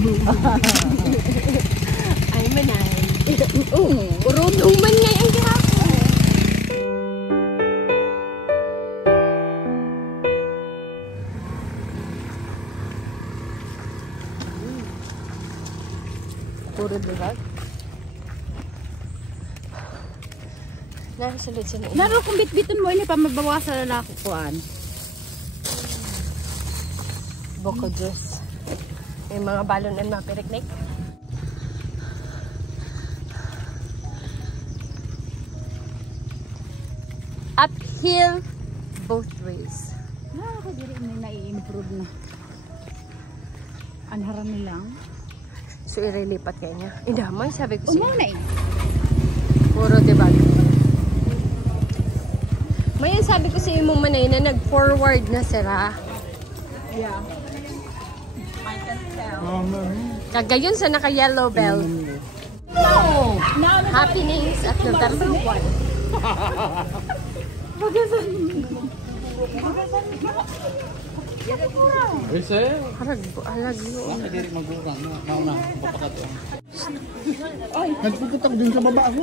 Ay manay. Uruduman ngayon gihapon. Puro dilag. Nakasulod-sunod. Laro kung bitbiton mo ini pa mabawasan na ako kuan. Boko juice. May mga balon and mga piriknik. Uphill both ways. Nakakadiri na nai-improve na. Anharan nilang. So, irilipat kayo niya. Indamay, sabi ko siya. Umuna eh. Puro debag. Mayan, sabi ko sa imong manay na nag-forward na sira. Yeah. Kagayon sa naka-yellow bell. No! Happenings at November 1. Halag yun. Nagpuputok din sa baba ako.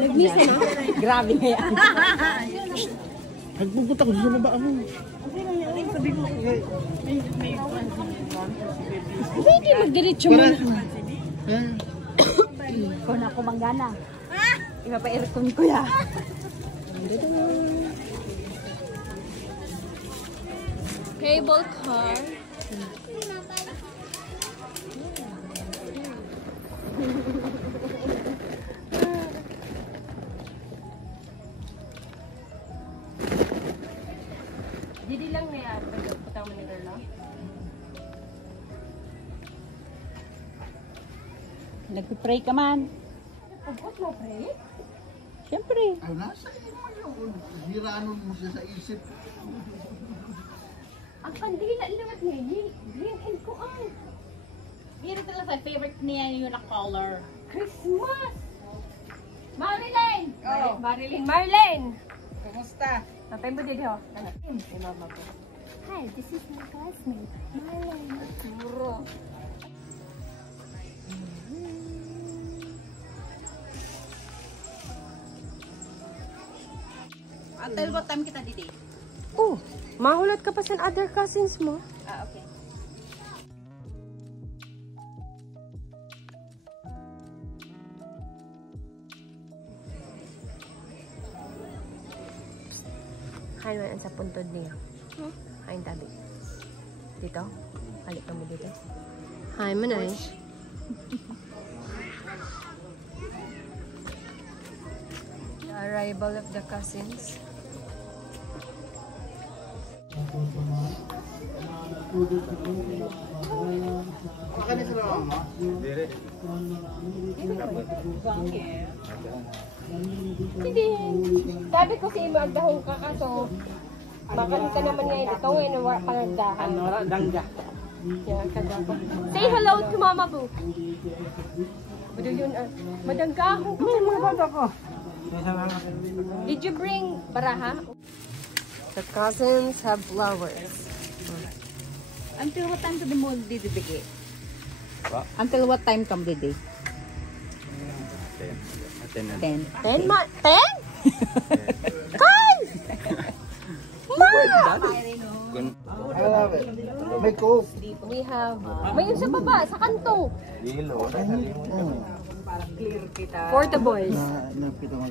Nag-miss na. Grabe na yan. Nagpuputok din sa baba ako. Hindi magdiretso mo. Kung ako manggana. Iba pa aircon ko ya. Cable car. Didi lang na yan. Pagputang manila lang. Nagpipray ka man. Pagput mo, pre? Siyempre. Ay, nasa iyo mo yun. Hiranon mo siya sa isip. Ang kandila liwat ngayon. Green and kuan. Pero talaga sa favorite niya yung color. Christmas! Marilyn! Oh. Marilyn! Marlene! Kumusta? Tatay mo dito. Ay, mama ko. Hi, this is my classmate, Marlene. Muro. Until what time kita didi? Oh, mahulat ka pa sa other cousins mo. Ah, okay. Kain man sa puntod niya. Kain tabi. Dito? Halik kami dito. Hi, manay. The arrival of the cousins. Hindi. Sabi ko si magdahong ka kaso makalit ka naman ngayon ito ngayon na panagdahan. Dangga. Yeah, kadako. Say hello to Mama Boo. Budo yun madangga ako. Mga bata ko. Did you bring baraha? The cousins have flowers. Until what time to the mall didi bigi? Until what time come didi? 10. 10? 10? Kai! May coke. We have, may yun sa baba, sa kanto. For the boys. Napita mo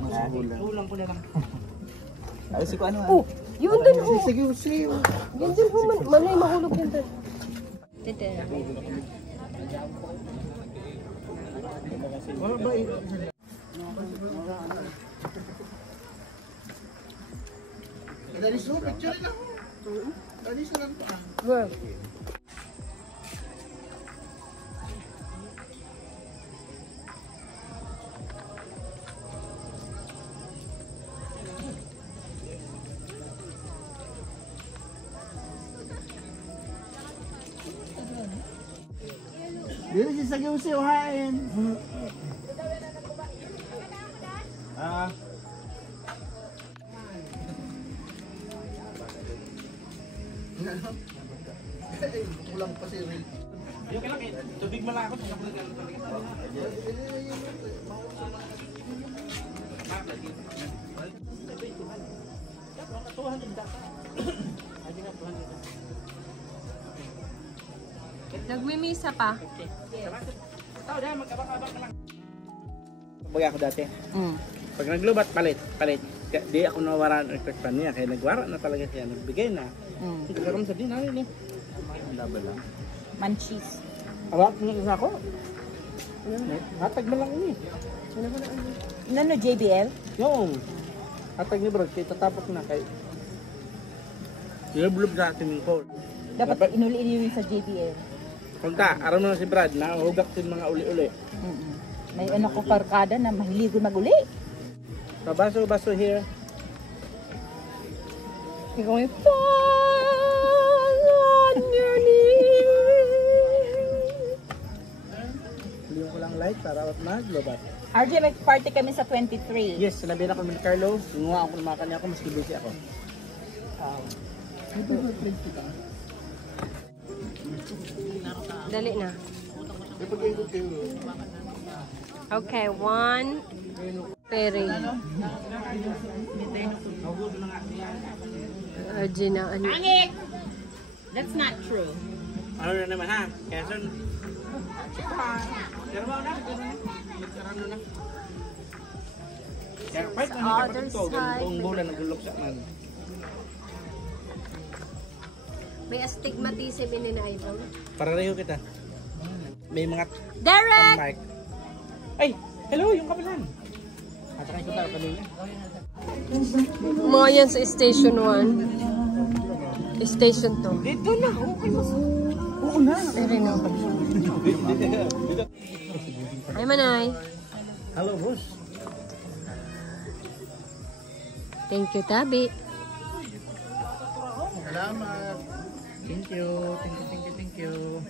masugulan. Oh, yun dun ho. Sige, sige. Yun dun ho, manay mahulog yun dun. Dito. Wala ba eh? Dali sa picture na ho. Dali sa lang pa. Well. Dili si Sagyusi uhain. Ah. kulang pa si Ray. Yung kailangan, tubig malakot. Nagmimisa pa. Bagay ako dati. Pag naglubat, palit. Di ako nawara ng ekspektan niya. Kaya nagwara na talaga siya. Nagbigay na. Nagkaroon sa din namin eh. Laban lang. Manchis. Awak mo sa ako. Hatag mo lang ini. Ano, JBL? Yung. Hatag ni bro. Kaya tatapok na kay. Sinublob sa ating code. Dapat inuli-inuli sa JBL. Punta, araw na si Brad na hugak sin mga uli-uli. May ano ko karkada na mahiligo maguli. Baso here. Ikaw may fall on your knees. Liyon ko lang light para maglobat. RJ, may party kami sa 23. Yes, sinabihan ako ni Carlo. Sinunga ako ng mga kanya ako, maski busy ako. Dali na. May pag-ikot kayo. Okay, 1. Peri. Arjuna, ano? Angit! That's not true. Ano na naman ha? Quezon. Pero mo na. Nagkarano na. Kaya kahit Sa ano other kapag ito, side. buong bulan nagulok sa man. May astigmatism in na idol. Parareho kita. May mga Derek! mic. Ay! Hello! Yung kapilan! At saka ito tayo kanina. Mga yan sa station 1. Station 2. Dito na! Okay mo. Oo na! Pero no. Ay manay. Hello, boss. Thank you, Tabi. Salamat. Thank you. Thank you.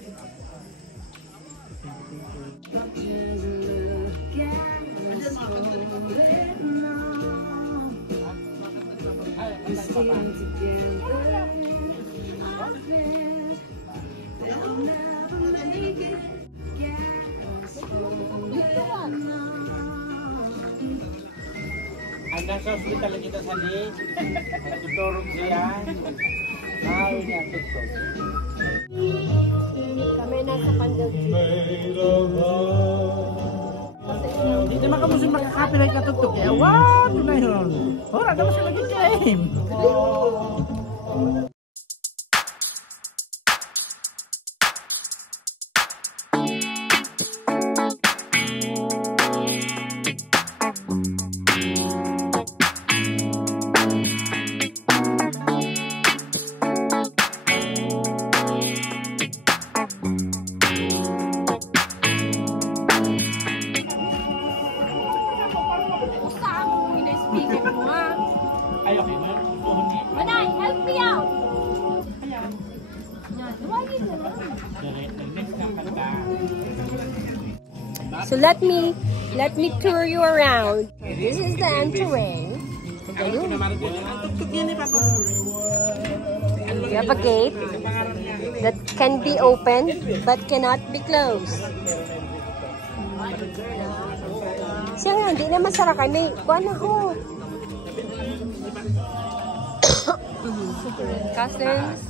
Anda sa hospital kita sandi. Tuturog siya. Ay, natutok. Kami nasa Pandog. Hindi naman ka mo siya makaka-copyright na tutok. Kaya wag na yun. Ora, naman siya mag-game. Ay, okay. Manay, help me out! So let me tour you around. This is the entryway. You have a gate that can be opened but cannot be closed. Siya nga, hindi naman sara kami. Kuha na ho. Cousins.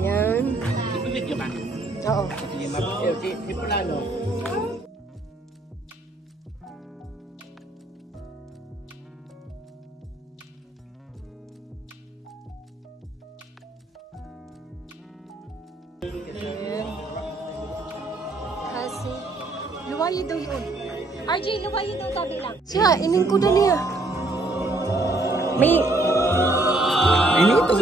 Yan. Oo. Si Plano. Kasi, luwayi daw yun. RJ, luwayi daw tabi lang. Siya, ining ko na niya. May... Ini ito.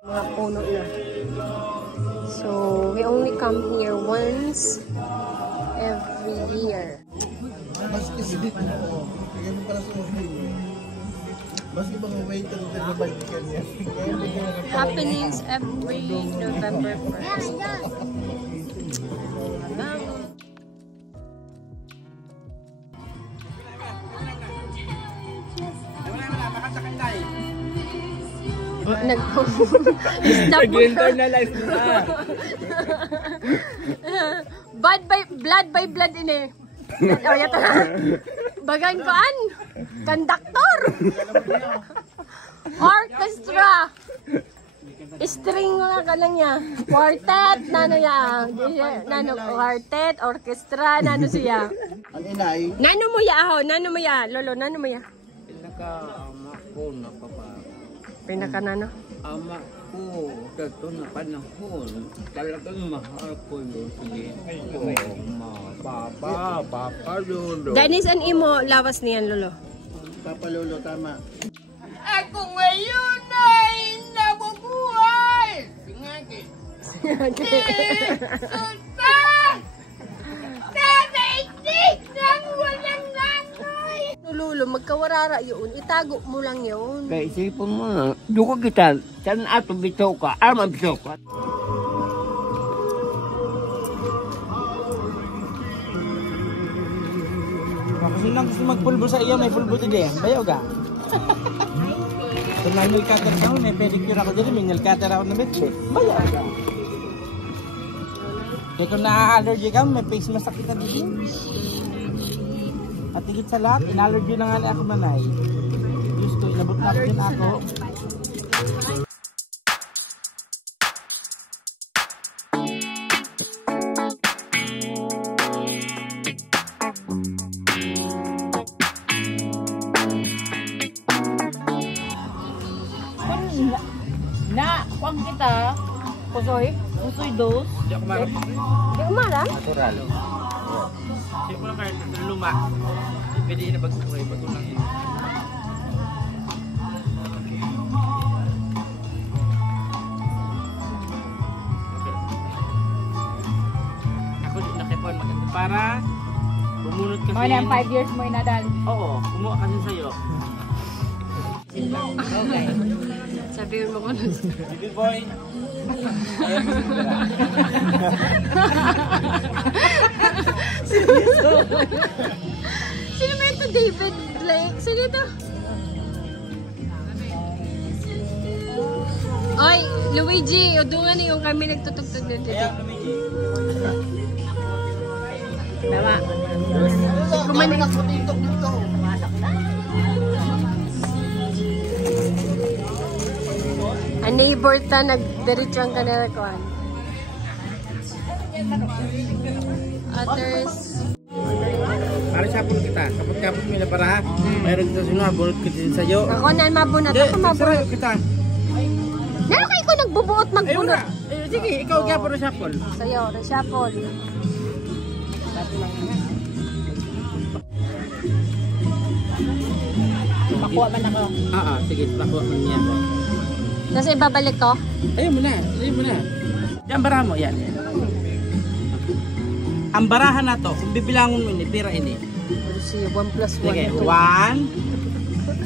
Mga puno na. So, we only come here once every year. Maski sidit mo. Kaya mo pala sa mga maski bang waiter na nabalikan niya. Happenings every November 1st. Stop mo. Nag-internalize mo na. Blood by blood ini. Oh, yato na. Bagan ko an. Conductor. Orchestra. String nga ka lang niya. Quartet, nano ya. Nano quartet, orchestra, nano siya. Ang inay, Nano mo ya aho, nano mo ya, lolo, nano mo ya. Pinaka-ama ko na papa. Pinaka nano. Ama ko sa ito na panahon. Talagang mahal ko yun. Sige. Papa, lolo. Danis an imo lawas niyan lolo. papalolo, tama. Ako ngayon ay nabubuhay! Singagi. Sultan! Nanaignig ng walang nanay! Lolo, magkawarara yun. Itago mo lang yun. Kaya isipin mo na, duko kita, saan ato bitaw ka, arma bitaw ka. Kasi lang gusto magpulbo sa iyo, may pulbo today. Bayaw ka. Kung nail cutter ka, may pedicure ako dito, may nail cutter ako na bitch. Bayaw ka. Kung na-allergy ka, may face mask kita dito. At higit sa lahat, in-allergy na nga ako manay. Diyos ko, inabot na din ako. Na, kuang kita. Pusoy? Pusoy dos. Hindi ako marap. Di umalan? Natural. Siya mo lang kahit luma. Pwede na bago-buhay, bago lang yun. Okay. Ako din nakipon maganda para bumunot kasi. Mga na 5 years mo inadal. Oo, kumuha kasi sa'yo. Okay. Sabihin mo ko nun. Baby boy. Sino ba ito? David Blake? Sino ito? Oy, Luigi, udungan yung kami nagtutugtog na dito. Tama. Kumani na putintok dito. A neighbor ta nagdiretso ang kanila kuan. Others. Para siya po kita. Kapag may para ha. Mayroon kita sinunod. Bunot kita din sa'yo. Ako na mabunot. Hindi, Ako mabunot. sarayo kita. Nano kayo ko nagbubuot Ayun na. magbunot? Sige, ikaw kaya po siya po. Sa'yo, reshuffle. Makuha man ako. Sige, nakuha mo niya. Tapos ibabalik ko? Ayun mo na. Ayun mo na. Yan, barahan mo. Yan. Ang barahan na to, kung bibilangon mo ini, tira ini. Sige, 1 plus 1. Sige, 1,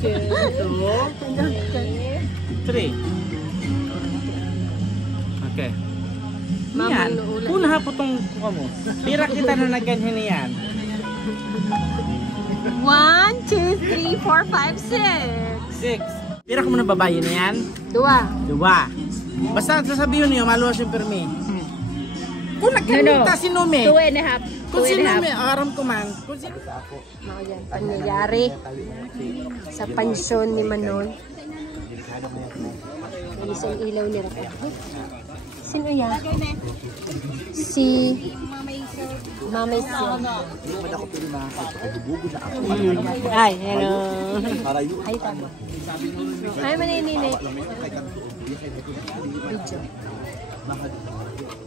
2, 3. Okay. Mamang Yan. nuulan. Kuna po itong kuha mo. Tira kita na nagganyan yan. 1, 2, 3, 4, 5, 6. 6. Tira ko muna babae na yan. 2. 2. Basta sasabihin niyo, maluwas yung permi. Kung nagkanita si Nume. 2 and a half. Kung si Nume, aram ko man. Kung si Mga yan, pangyayari sa pansyon ni Manon. Alis ang ilaw ni Rafa. Sino yan? Si Mamay Sir. Ay, hello. Ay, tama. Ay, maninini. Video.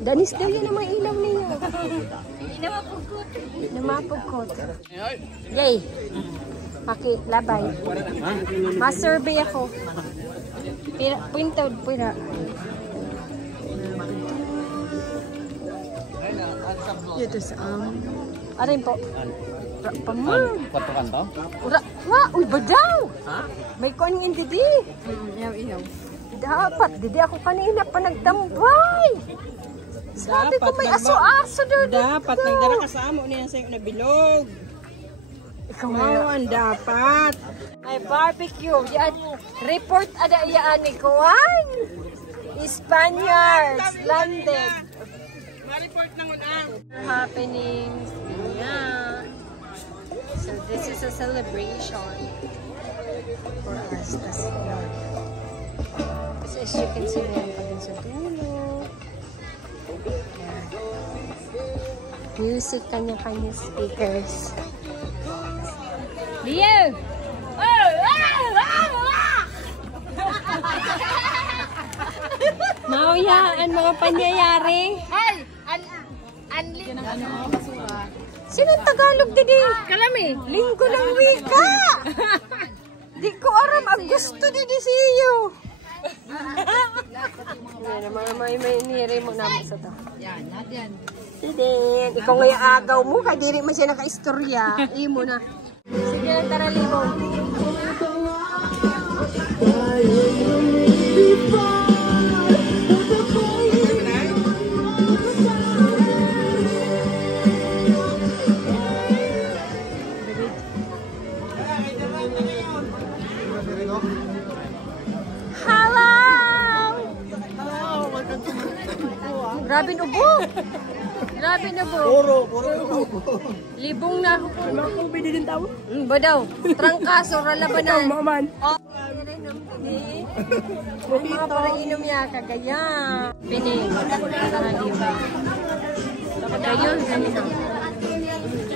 Danis daw yan ang mga ilaw niya. Namapugkot. Yay. Labay. Ma-survey ako. Pintod, pira. Ito sa arin po. Pamang. Patukan to? Uy, badaw! May koning hindi di. Ihaw. Dapat, didi ako kanina pa nagdambay. Sabi ko may aso-aso doon. Dapat nagdala ka sa amo niya sa nabilog. Ikaw nga. dapat. May barbecue. Yan. Report ada yan ni Kuwan. Spaniards landed. Ma-report na unang. Happenings. Ganyan. So this is a celebration for us. Kasi yun. So as you can see, meron pa din sa dulo. Yan. Music, kanya-kanya speakers. Leo! Mauyaan mga panyayari. Sinong Tagalog didi? Kalami! Linggo ng wika! Di ko aram ang gusto didi siyo. Yan, mga may nire mo naman sa to. Yan, natin. Tidin, ikaw ngayon agaw mo, kaya diri man siya naka-istorya. Imo na. Sige lang, tara limong. Hello! Grabe ubo! Grabe na po. Puro. Libong na ako. Makubi din tao? Ba daw? Trangkaso, ralabanan. Maman. Oh. Mga para inom ya, kagaya. Pinig. Karaniba. Kagayon, kanina.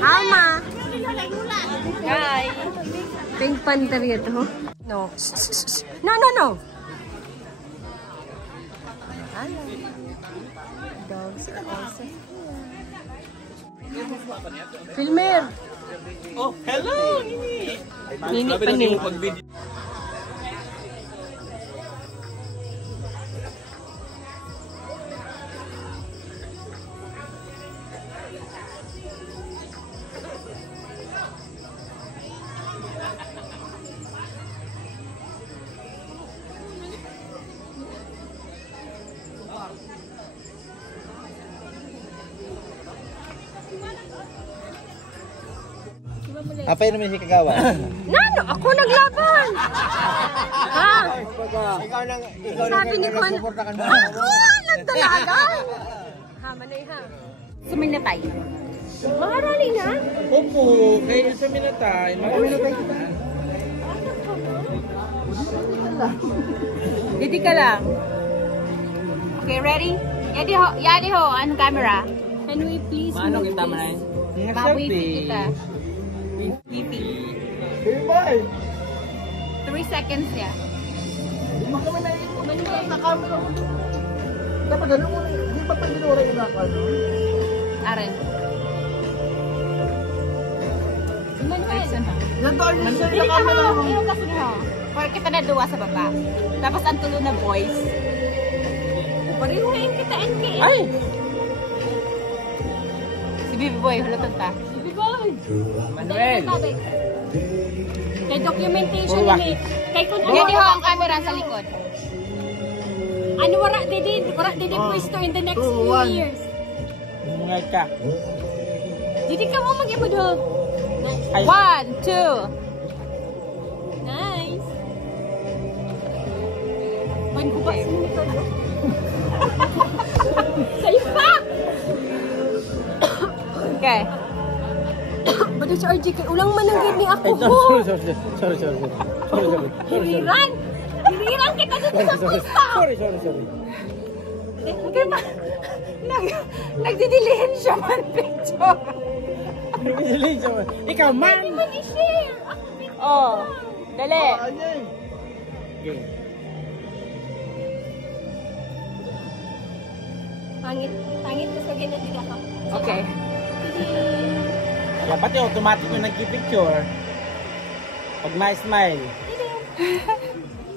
Alma. Hi. Pink Panther ito. No. No. Hello. Dogs are also here. Filmer! Oh, hello! Nini pa ni. Apa yun naman si Kagawa? Nano, ako naglaban! Ha? Ikaw nang Sabi ni Juan, ako nagdalagan! Ha, manay ha. Suminatay. Maharali na? Opo, kayo sa minatay. Marami kita. Didi ka lang. Okay, ready? Yadi ho, ano camera? Can we please Paano move kita this? man? Bawipi kita. Wipi. 3 seconds ya. Dapat ganun mo, hindi ba pwede nura yung nakal? Aren. Manuel. Dili ka mo, iyo kasi ho. Para kita na duwa sa baba. Tapos ang tulo na boys. Pareho ngayon kita NK. Ay! Si Bibi Boy, hulutan ta. Biboy! Manuel! Kay documentation ni. Kay kung Yadi ho ang camera sa likod. ano wala didi pwesto in the next few years. Ngay ka. Didi ka mo mag-ibudo. Ay. 1, 2. Nice. Man ko ba sinito? Sa'yo pa! Okay. Bado si RJ, kay ulang mananggit ni ako. Sorry. Hiriran! Hiriran kita dito sa pwesto! Sorry. Okay ba? Nagdidilihin siya man picture. Ikaw man! Hindi mo ni-share! Ako picture. Oh. Dali. Okay. Pangit kasi ganyan din ako. Okay. Dapat yung automatic yung nag-picture. Pag na-smile.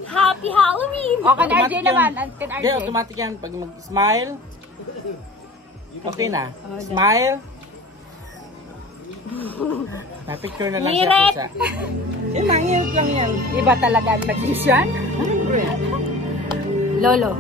Happy Halloween! Okay, RJ Automatic naman. yan. Antin Hindi, RJ. automatic yan. Pag mag-smile. Okay na. Smile. Na-picture na lang siya. Ngirit! Pusa. Mangirit lang yan. Iba talaga ang magician. Lolo.